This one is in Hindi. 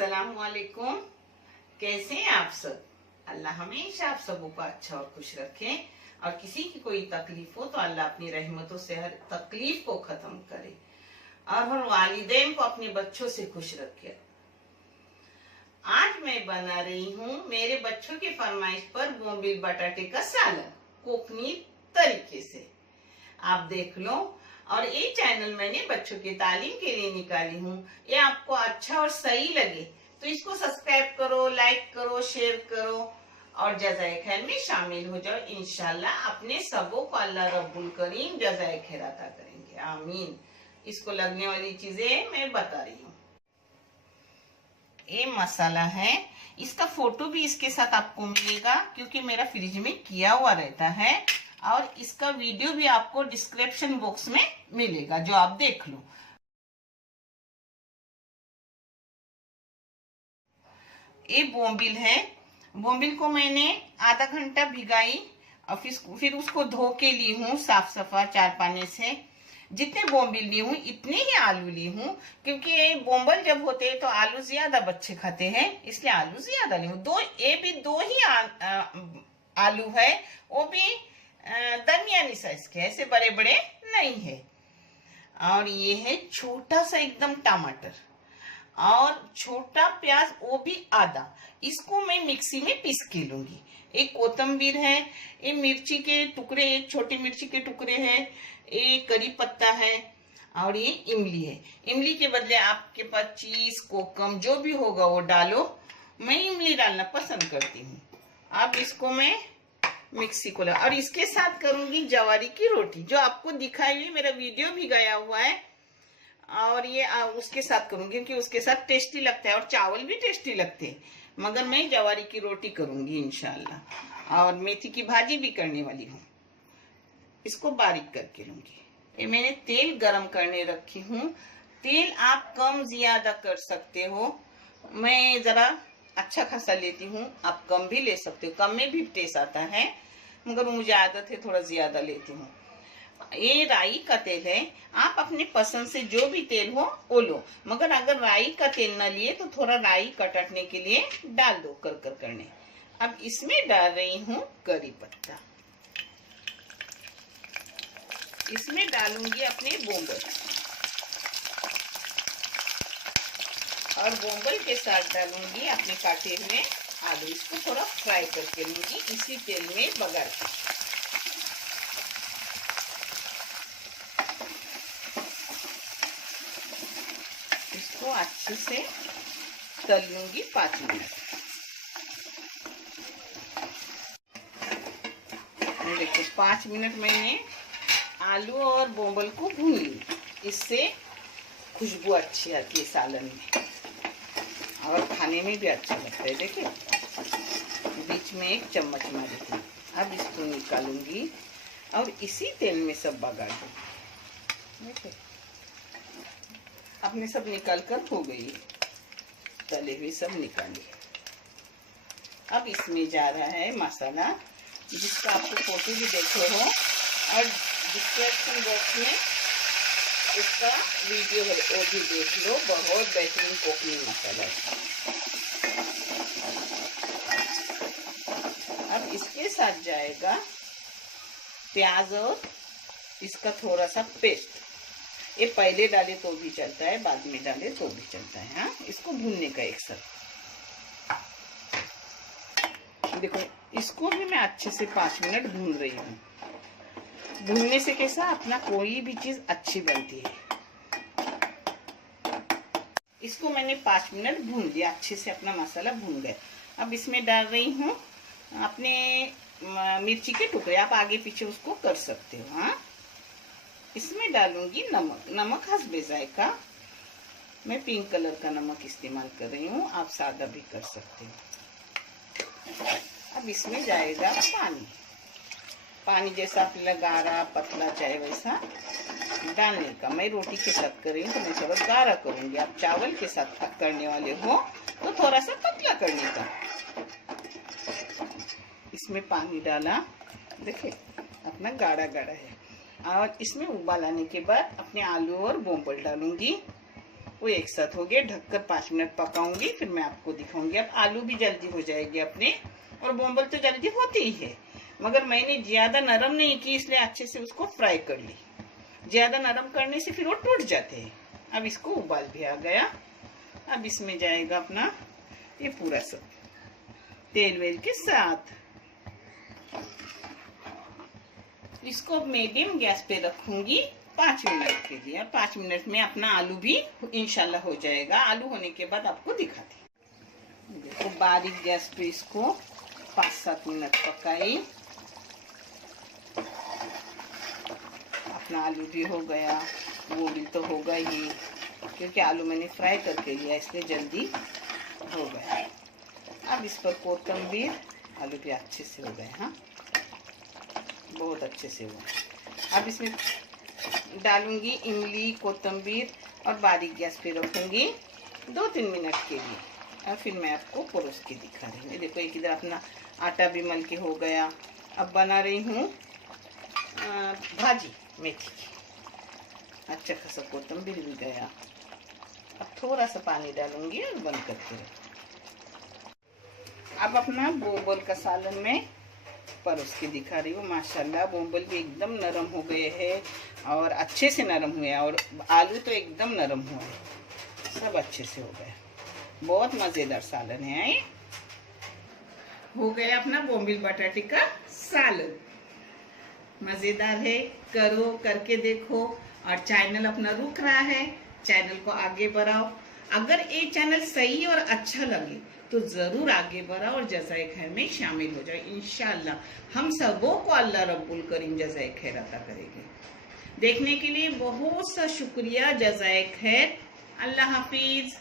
अस्सलाम वालेकुम। कैसे हैं आप सब? अल्लाह हमेशा आप सबों को अच्छा और खुश रखे, और किसी की कोई तकलीफ हो तो अल्लाह अपनी रहमतों से हर तकलीफ को खत्म करे, और हर वालिदैन को अपने बच्चों से खुश रखे। आज मैं बना रही हूँ मेरे बच्चों की फरमाइश पर बोंबिल बटाटे का सालन कोकनी तरीके से। आप देख लो। और ये चैनल मैंने बच्चों की तालीम के लिए निकाली हूँ। ये आपको अच्छा और सही लगे तो इसको सब्सक्राइब करो, लाइक करो, शेयर करो और जज़ाए खैर में शामिल हो जाओ। इंशाल्लाह अपने सबों को अल्लाह रब्बुल करीम जज़ाए खैर अता करेंगे, आमीन। इसको लगने वाली चीजें मैं बता रही हूँ। ये मसाला है, इसका फोटो भी इसके साथ आपको मिलेगा क्योंकि मेरा फ्रिज में किया हुआ रहता है, और इसका वीडियो भी आपको डिस्क्रिप्शन बॉक्स में मिलेगा, जो आप देख लो। ये बोंबिल है। बोंबिल को मैंने आधा घंटा भिगाई और फिर उसको धो के ली हूँ साफ सफा 4 पानी से। जितने बोंबिल ली हूँ इतने ही आलू ली हूँ, क्योंकि बोंबल जब होते हैं तो आलू ज्यादा बच्चे खाते हैं, इसलिए आलू ज्यादा ली हूँ। दो ही आलू है, वो भी दरमियानी साइज के, ऐसे बड़े बड़े नहीं है। और ये है छोटा सा एकदम टमाटर और छोटा प्याज, वो भी आधा। इसको मैं मिक्सी में पीस के लूंगी। एक कोतंबीर है, ये मिर्ची के टुकड़े, एक छोटी मिर्ची के टुकड़े हैं, एक करी पत्ता है, और ये इमली है। इमली के बदले आपके पास चीज कोकम जो भी होगा वो डालो। मैं इमली डालना पसंद करती हूँ। अब इसको मैं मिक्सी को और इसके साथ करूंगी जवारी की रोटी, जो आपको दिखाई हुई, मेरा वीडियो भी गया हुआ है। और ये उसके साथ करूंगी क्योंकि उसके साथ टेस्टी लगता है, और चावल भी टेस्टी लगते हैं, मगर मैं जवारी की रोटी करूंगी इंशाल्लाह। और मेथी की भाजी भी करने वाली हूँ। इसको बारीक करके लूंगी। ये मैंने तेल गरम करने रखी हूँ। तेल आप कम ज्यादा कर सकते हो, मैं जरा अच्छा खासा लेती हूँ, आप कम भी ले सकते हो, कम में भी टेस्ट आता है, मगर मुझे आदत है थोड़ा ज्यादा लेती हूँ। ये राई का तेल है, आप अपने पसंद से जो भी तेल हो वो लो, मगर अगर राई का तेल ना लिए तो थोड़ा राई कटने के लिए डाल दो कर करने। अब इसमें डाल रही हूँ करी पत्ता, इसमें डालूंगी अपने बोंबल, और बोंबल के साथ डालूंगी अपने काटे हुए आलू। इसको थोड़ा फ्राई करके लूंगी इसी तेल में बघार के। इसको अच्छे से तल लूंगी 5 मिनट। देखो 5 मिनट मैंने आलू और बोंबल को भून ली, इससे खुशबू अच्छी आती है सालन में, और खाने में भी अच्छा लगता है। देखिए बीच में एक चम्मच मारी थी। अब इसको निकालूंगी और इसी तेल में सब बघार दूंगी। देखिए अपने सब निकाल कर हो गई, तले हुए सब निकाली। अब इसमें जा रहा है मसाला, जिसका आपको फोटो भी देखे हो, और डिस्क्रिप्शन बॉक्स में इसका वीडियो है, वो भी देख लो। बहुत बेहतरीन कोकनी मसाला है। अब इसके साथ जाएगा प्याज और इसका थोड़ा सा पेस्ट। ये पहले डाले तो भी चलता है, बाद में डाले तो भी चलता है। हाँ, इसको भूनने का एक साथ। देखो इसको भी मैं अच्छे से 5 मिनट भून रही हूँ। भूनने से कैसा अपना कोई भी चीज अच्छी बनती है। इसको मैंने 5 मिनट भून लिया, अच्छे से अपना मसाला भून गया। अब इसमें डाल रही हूँ अपने मिर्ची के टुकड़े, आप आगे पीछे उसको कर सकते हो। हाँ, इसमें डालूंगी नमक। नमक हस्बे जायका, मैं पिंक कलर का नमक इस्तेमाल कर रही हूँ, आप सादा भी कर सकते हो। अब इसमें जाएगा पानी। पानी जैसा आप गाढ़ा पतला चाहे वैसा डालने का। मैं रोटी के साथ कर रही हूँ तो मैं थोड़ा गाढ़ा करूंगी, आप चावल के साथ करने वाले हो तो थोड़ा सा पतला करने का। इसमें पानी डाला, देखिए अपना गाढ़ा गाढ़ा है। और इसमें उबाल आने के बाद अपने आलू और बोंबल डालूंगी। वो एक साथ हो गया। ढककर 5 मिनट पकाऊंगी, फिर मैं आपको दिखाऊंगी। अब आलू भी जल्दी हो जाएगी अपने, और बोम्बल तो जल्दी होती ही है, मगर मैंने ज्यादा नरम नहीं की, इसलिए अच्छे से उसको फ्राई कर ली। ज्यादा नरम करने से फिर वो टूट जाते हैं। अब इसको उबाल भी आ गया। अब इसमें जाएगा अपना ये पूरा सब तेल वेल के साथ। इसको मीडियम गैस पे रखूंगी 5 मिनट के लिए, और 5 मिनट में अपना आलू भी इंशाल्लाह हो जाएगा। आलू होने के बाद आपको दिखाती हूँ। देखो बारीक गैस पे इसको 5-7 मिनट पकाई। अपना आलू भी हो गया, वो भी तो होगा ही, क्योंकि आलू मैंने फ्राई करके लिया इसलिए जल्दी हो गया। अब इस पर कोतंबीर, आलू भी अच्छे से हो गए, हाँ बहुत अच्छे से हुआ। अब इसमें डालूंगी इमली, कोतंबीर, और बारीक गैस पे रखूंगी 2-3 मिनट के लिए, और फिर मैं आपको परोस के दिखा रही हूँ। देखो एक इधर अपना आटा भी मल के हो गया। अब बना रही हूँ भाजी मेथी की। अच्छा खासा कोतंबीर भी गया। अब थोड़ा सा पानी डालूंगी और बंद करके रख। अब अपना बोंबल का सालन में परोस के दिखा रही हूँ। माशाल्लाह बोंबल भी एकदम नरम हो गए हैं, और अच्छे से नरम हुए हैं, और आलू तो एकदम नरम हुआ है, सब अच्छे से हो गए। बहुत मजेदार सालन है। हो गया अपना बोंबिल बटाटे का सालन। मजेदार है, करो, करके देखो। और चैनल अपना रुक रहा है, चैनल को आगे बढ़ाओ। अगर ये चैनल सही और अच्छा लगे तो जरूर आगे बढ़ाओ और जज़ाए खैर में शामिल हो जाओ। इंशाल्लाह हम सबों को अल्लाह रब्बुल करीम जज़ाए खैर अता करेंगे। देखने के लिए बहुत सा शुक्रिया। जज़ाए खैर। अल्लाह हाफिज।